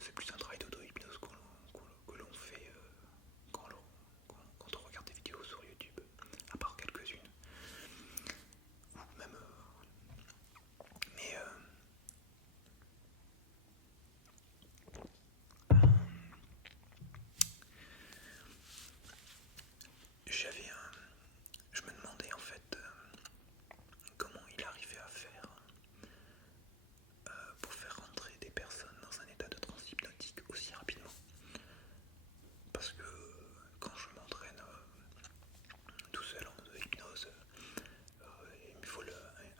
c'est plus un travail d'auto-hypnose que l'on fait quand on regarde des vidéos sur YouTube, à part quelques-unes. Ou même. Mais j'avais un. Je me demandais en fait comment il arrivait à faire pour faire rentrer des personnes dans un état de transe hypnotique aussi rapidement. Parce que quand je m'entraîne tout seul en auto-hypnose, il me faut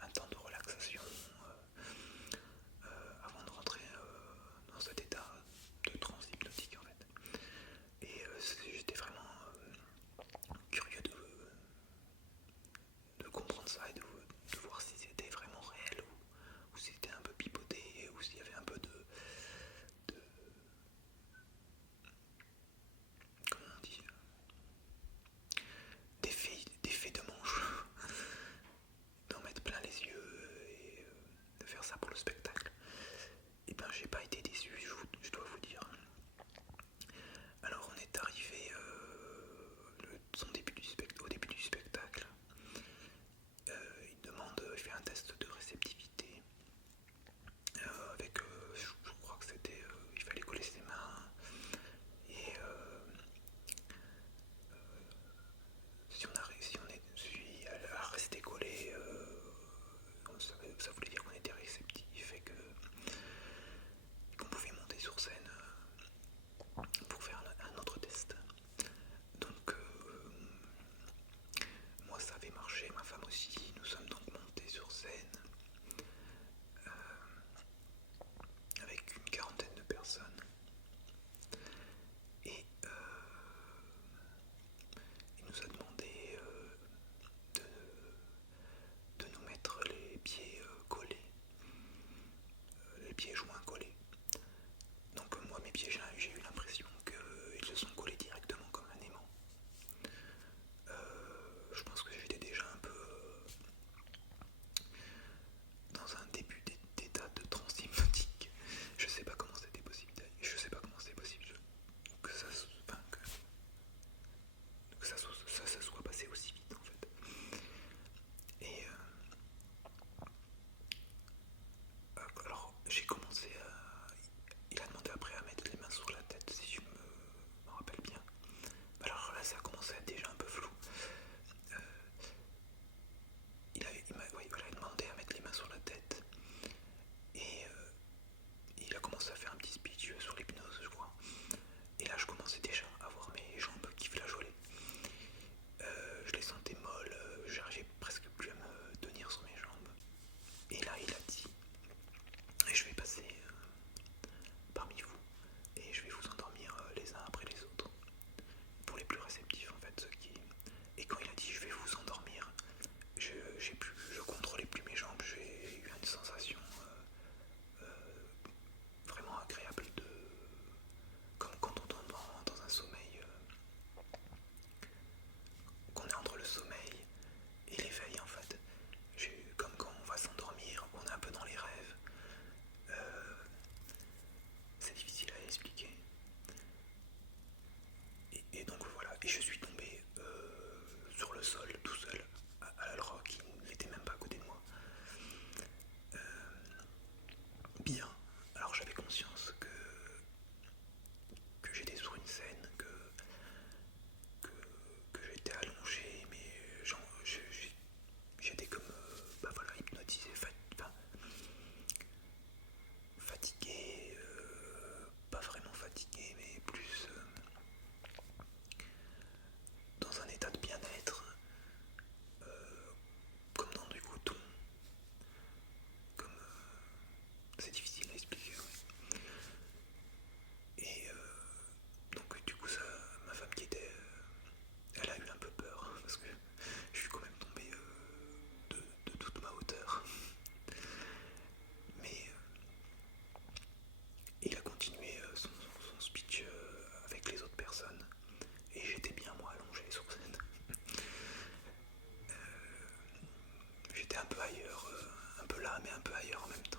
un temps de relaxation avant de rentrer dans cet état de transe hypnotique en fait. Et j'étais vraiment curieux de comprendre ça et de voir si c'était vraiment réel ou si c'était un peu pipoté ou s'il y avait un peu de comment on dit, d'effet de manche, d'en mettre plein les yeux et de faire ça pour le spectacle. Et ben j'ai pas été déçu, je dois vous dire. Alors on est arrivé au début du spectacle. Il fait un test de réceptivité avec, je crois que c'était, il fallait coller ses mains et si on est à rester collé, ça voulait dire qu'on était réceptif et qu'on pouvait monter sur scène pour faire un autre test. Donc moi ça avait marché, ma femme aussi, nous sommes donc montés sur scène avec une quarantaine de personnes et il nous a demandé de nous mettre les pieds collés, les pieds joints collés. Donc moi mes pieds j'ai eu l'impression qu'ils se sont collés directement comme un aimant. Je pense que j'étais déjà un peu dans un début d'état de transe hypnotique. Je sais pas comment c'était possible. Je sais pas comment c'est possible que ça se soit passé aussi vite en fait. Et alors j'ai commencé à. Il a demandé après à mettre les mains sur la tête si je me rappelle bien. Alors là ça a commencé à être déjà un peu flou. Euh, il m'a demandé à mettre les mains sur la tête et il a commencé à faire un petit speech sur l'hypnose je crois. Et là je commençais déjà à voir mes jambes qui flageolaient. Je les sentais molles, j'arrivais presque plus à me tenir sur mes jambes. Et là il a dit, et je vais passer parmi vous et je vais vous endormir les uns après les autres. Pour les plus réceptifs en fait, ceux qui. Et quand il a dit je vais vous endormir, je contrôlais plus mes jambes, j'ai eu une sensation vraiment agréable comme quand on tombe dans un sommeil, qu'on est entre le sommeil et l'éveil en fait. Comme quand on va s'endormir, on est un peu dans les rêves. Euh, c'est difficile à expliquer. Et donc voilà, et je suis tombé sur le sol tout seul, alors qu'il n'était même pas à côté de moi. Bien, alors j'avais conscience que j'étais sur une scène, que j'étais allongé, mais j'étais comme voilà, hypnotisé, fatigué, pas vraiment fatigué, mais plus dans un état de bien-être, comme dans du coton, comme c'est difficile à expliquer. Ouais. Et donc du coup ça, ma femme qui était, elle a eu un peu peur parce que je suis quand même tombé de toute ma hauteur. Mais il a continué son speech avec les autres personnes et j'étais bien moi allongé sur scène. J'étais un peu ailleurs, un peu là mais un peu ailleurs en même temps.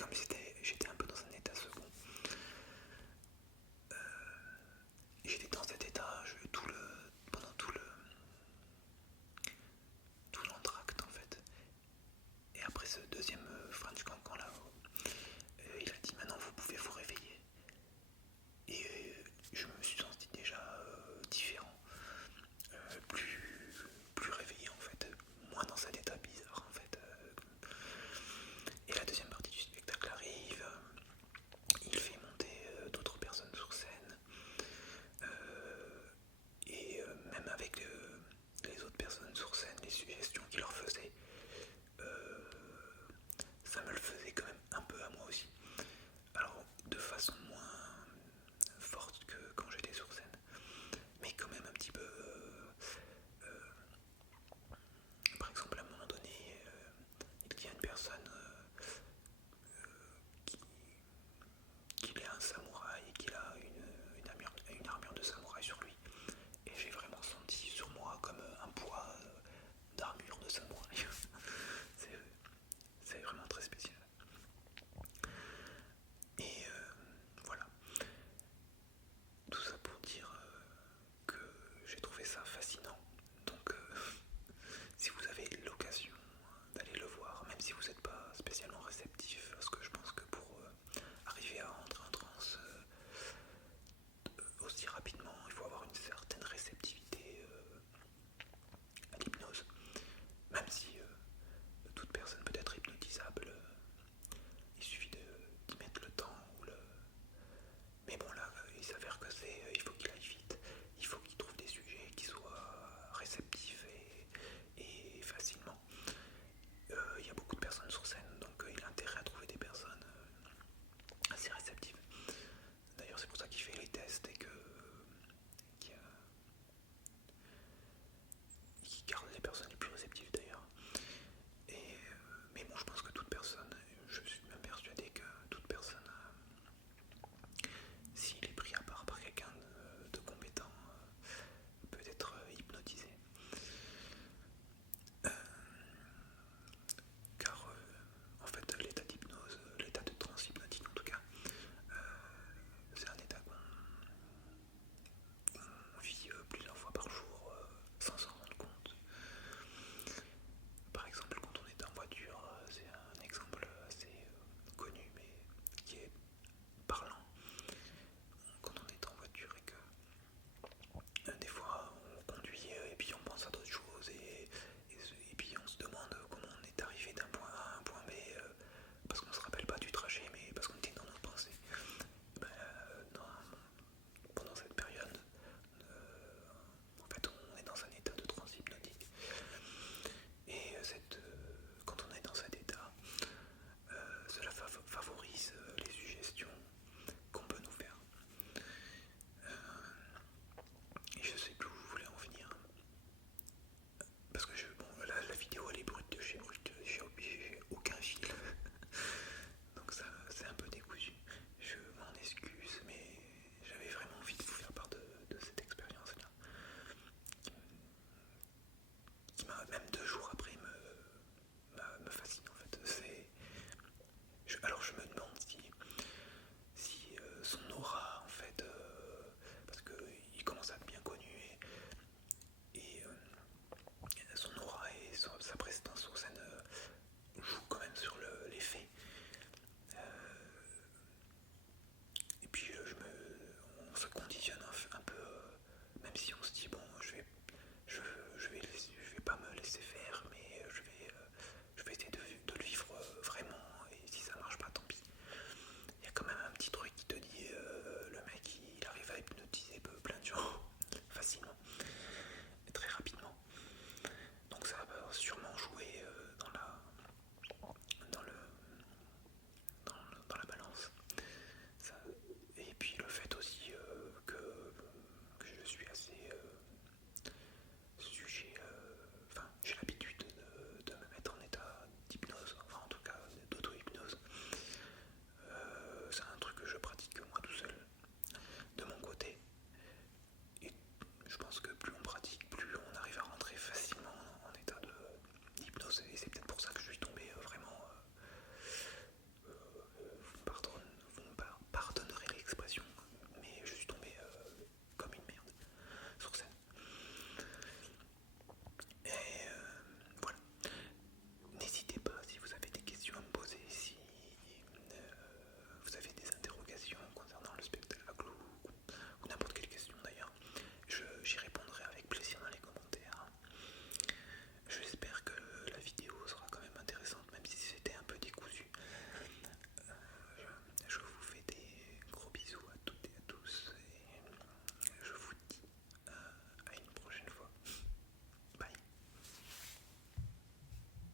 comme j'étais un peu dans un état second, j'étais dans cet état pendant tout l'entracte en fait. Et après ce deuxième French Cancan là, il a dit maintenant vous pouvez vous réveiller. Et je me suis senti déjà différent, plus réveillé en fait, moins dans cet état bizarre en fait. Et la deuxième partie du spectacle arrive, il fait monter d'autres personnes sur scène, et même avec les autres personnes sur scène, les suggestions qu'il leur faisait, ça me le faisait quand même un peu à moi aussi. Alors de façon moins forte que quand j'étais sur scène, mais quand même un petit peu. Par exemple, à un moment donné, il dit à une personne qu'il est un samouraï et qu'il a une armure de samouraï sur lui. Et j'ai vraiment senti sur moi comme un poids d'armure de samouraï. c'est vraiment très spécial. Et voilà. Tout ça pour dire que j'ai trouvé ça fascinant. Donc, si vous avez l'occasion d'aller le voir, même si vous n'êtes pas spécialement réceptif, parce que je pense que pour arriver à entrer en transe aussi rapidement, il faut avoir une certaine réceptivité à l'hypnose. Même si toute personne peut être hypnotisable, il suffit d'y mettre le temps. Mais bon là, il s'avère que il faut qu'il aille vite, il faut qu'il trouve des sujets qui soient réceptifs et facilement. Il y a beaucoup de personnes sur scène, donc il a intérêt à trouver des personnes assez réceptives. D'ailleurs, c'est pour ça qu'il fait les tests et qu'il garde les personnes les plus réceptives d'ailleurs. Mais bon, je pense que toute personne, je suis même persuadé que toute personne, s'il est pris à part par quelqu'un de compétent, peut être hypnotisé. Car en fait, l'état d'hypnose, l'état de transe hypnotique en tout cas, c'est un état qu'on vit plusieurs fois par jour sans s'en rendre compte. Par exemple, quand on est en voiture, c'est un exemple assez connu mais qui est parlant. Quand on est en voiture et que des fois on conduit et puis on pense à d'autres choses et puis on se demande comment on est arrivé d'un point A à un point B parce qu'on ne se rappelle pas du trajet mais parce qu'on était dans nos pensées. Ben, pendant cette période, en fait on est dans un état de transe hypnotique et quand on est dans cet état, cela favorise les suggestions qu'on peut nous faire. Et je sais plus où vous voulez en venir. Parce que bon, là, la vidéo elle est brute de chez brute, j'ai aucun fil. Donc ça c'est un peu décousu. Je m'en excuse, mais j'avais vraiment envie de vous faire part de cette expérience-là. Qui m'a, même 2 jours après, me fascine en fait. Alors je me demande si